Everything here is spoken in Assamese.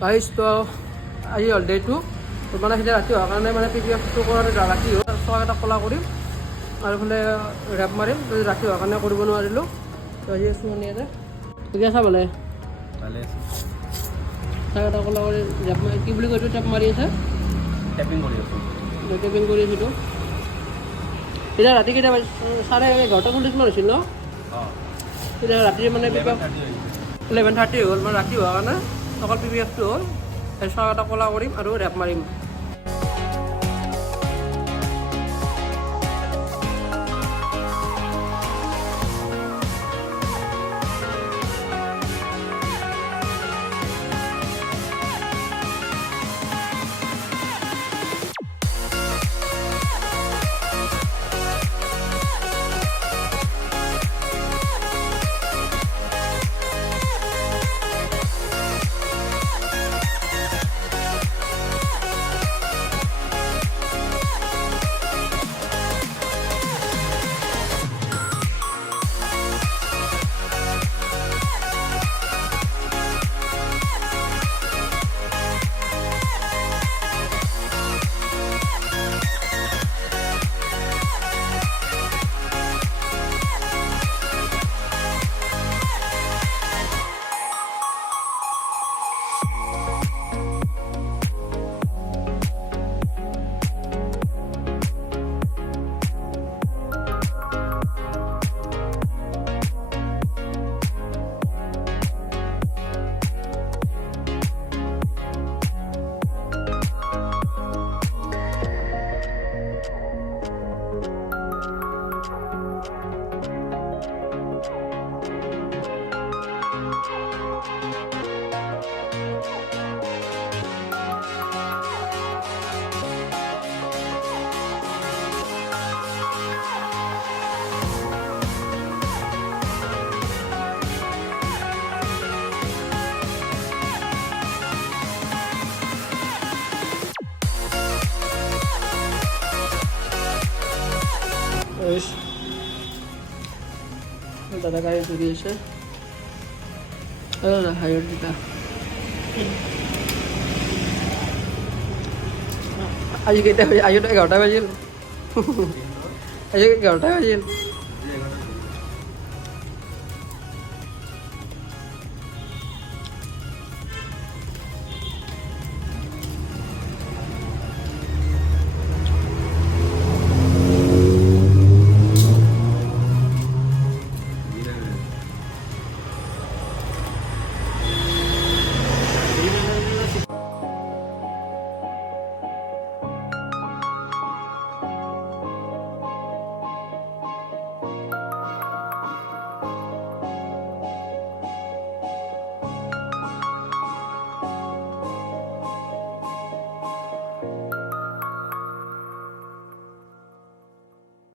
গাইজ তো আজি হ'ল ডে 2 মানে সেইদিনা ৰাতি হোৱাৰ কাৰণে মানে PPF-টো কৰাৰ ৰাতি হ'ল চক এটা কলা কৰিম আৰু এইফালে ৰেপ মাৰিম ৰাতি হোৱাৰ কাৰণে কৰিব নোৱাৰিলোঁ তো আজি আছোঁ মানে ইয়াতে ঠিকে আছা বোলে ভালে আছে চক এটা কলা কৰি ৰেপ মাৰি কি বুলি কৈছোঁ টেপ মাৰি আছে টেপিং কৰি আছোঁ টেপিং কৰি আছিলোঁ এতিয়া ৰাতি কেইটা 11:30 মান হৈছিল ন অঁ এতিয়া ৰাতি মানে 11:30 হ'ল মানে ৰাতি হোৱাৰ কাৰণে অকল PPF-টো হ'ল চক এটা কলা কৰিম আৰু ৰেপ মাৰিম দাদা গাড়ি চুরি এসে হাইওয়ে দিতা আজি কেইটা আজ তো 11টা বাজিল আজি 11টা বাজিল